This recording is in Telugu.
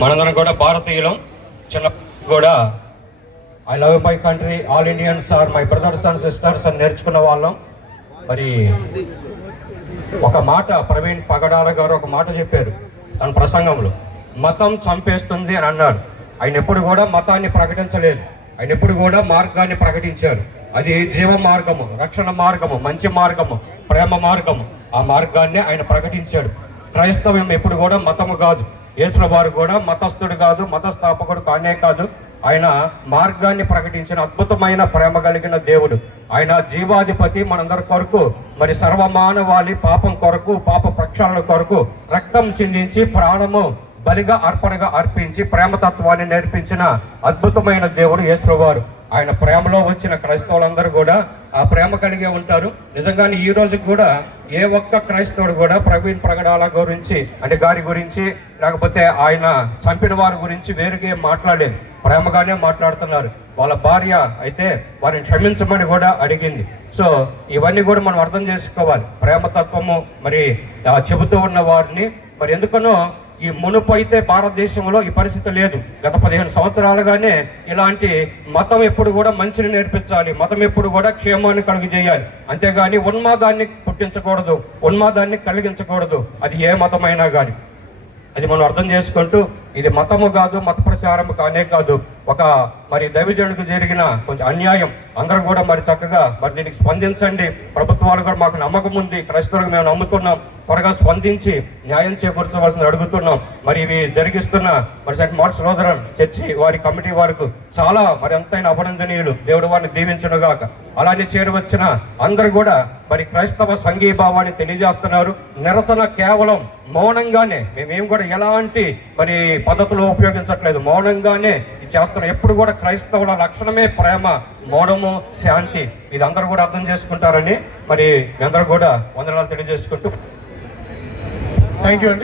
మనందరం కూడా భారతీయులం. చిన్న కూడా I love my country, all Indians are my brothers and sisters అని నేర్చుకున్న వాళ్ళం. మరి ఒక మాట ప్రవీణ్ పగడాల గారు ఒక మాట చెప్పారు తన ప్రసంగంలో, మతం చంపేస్తుంది అని అన్నాడు. ఆయన ఎప్పుడు కూడా మతాన్ని ప్రకటించలేదు, ఆయన ఎప్పుడు కూడా మార్గాన్ని ప్రకటించారు. అది జీవ మార్గము, రక్షణ మార్గము, మంచి మార్గము, ప్రేమ మార్గము. ఆ మార్గాన్ని ఆయన ప్రకటించాడు. క్రైస్తవం ఎప్పుడు కూడా మతము కాదు. యేసు వారు కూడా మతస్థుడు కాదు, మతస్థాపకుడు కానే కాదు. ఆయన మార్గాన్ని ప్రకటించిన అద్భుతమైన ప్రేమ కలిగిన దేవుడు. ఆయన జీవాధిపతి. మనందరి కొరకు మరి సర్వమానవాళి పాపం కొరకు, పాప ప్రక్షాళన కొరకు రక్తం చిందించి ప్రాణము బలిగా అర్పణగా అర్పించి ప్రేమతత్వాన్ని నేర్పించిన అద్భుతమైన దేవుడు యేసువారు. ఆయన ప్రేమలో వచ్చిన క్రైస్తవులందరూ కూడా ఆ ప్రేమ కలిగే ఉంటారు. నిజంగానే ఈ రోజు కూడా ఏ ఒక్క క్రైస్తవుడు కూడా ప్రవీణ్ ప్రగడాల గురించి అంటే గారి గురించి లేకపోతే ఆయన చంపిన వారి గురించి వేరుగా మాట్లాడలేదు, ప్రేమగానే మాట్లాడుతున్నారు. వాళ్ళ భార్య అయితే వారిని క్షమించమని కూడా అడిగింది. సో ఇవన్నీ కూడా మనం అర్థం చేసుకోవాలి. ప్రేమతత్వము మరి చెబుతూ ఉన్న వారిని మరి ఎందుకనో ఈ మునుపు అయితే భారతదేశంలో ఈ పరిస్థితి లేదు. గత 15 సంవత్సరాలుగానే ఇలాంటి మతం ఎప్పుడు కూడా మంచిని నేర్పించాలి, మతం ఎప్పుడు కూడా క్షేమాన్ని కలుగజేయాలి, అంతేగాని ఉన్మాదాన్ని పుట్టించకూడదు, ఉన్మాదాన్ని కలిగించకూడదు. అది ఏ మతమైనా కానీ అది మనం అర్థం చేసుకుంటూ ఇది మతము కాదు, మత ప్రచారము కానే కాదు, ఒక మరి దైవజనుడికి జరిగిన కొంచెం అన్యాయం. అందరూ కూడా మరి చక్కగా మరి దీనికి స్పందించండి. ప్రభుత్వాలు కూడా మాకు నమ్మకం ఉంది, క్రైస్తవులకు మేము నమ్ముతున్నాం, త్వరగా స్పందించి న్యాయం చేకూర్చవలసింది అడుగుతున్నాం. మరి ఇవి జరిగిస్తున్న మరి సెంట్ మార్క్స్ లూథరన్ చర్చి వారి కమిటీ వారికి చాలా మరి ఎంతైనా అభినందనీయులు. దేవుడు వారిని దీవించునుగాక. అలానే చేరవచ్చిన అందరూ కూడా మరి క్రైస్తవ సంఘీభావాన్ని తెలియజేస్తున్నారు. నిరసన కేవలం మౌనంగానే, మేమేం కూడా ఎలాంటి మరి పద్ధతులు ఉపయోగించట్లేదు, మౌనంగానే చేస్తున్నాం. ఎప్పుడు కూడా క్రైస్తవుల లక్షణమే ప్రేమ, మౌనము, శాంతి. ఇది అందరూ కూడా అర్థం చేసుకుంటారని మరి అందరూ కూడా వందనాలు తెలియజేసుకుంటూ థ్యాంక్ యూ అండి.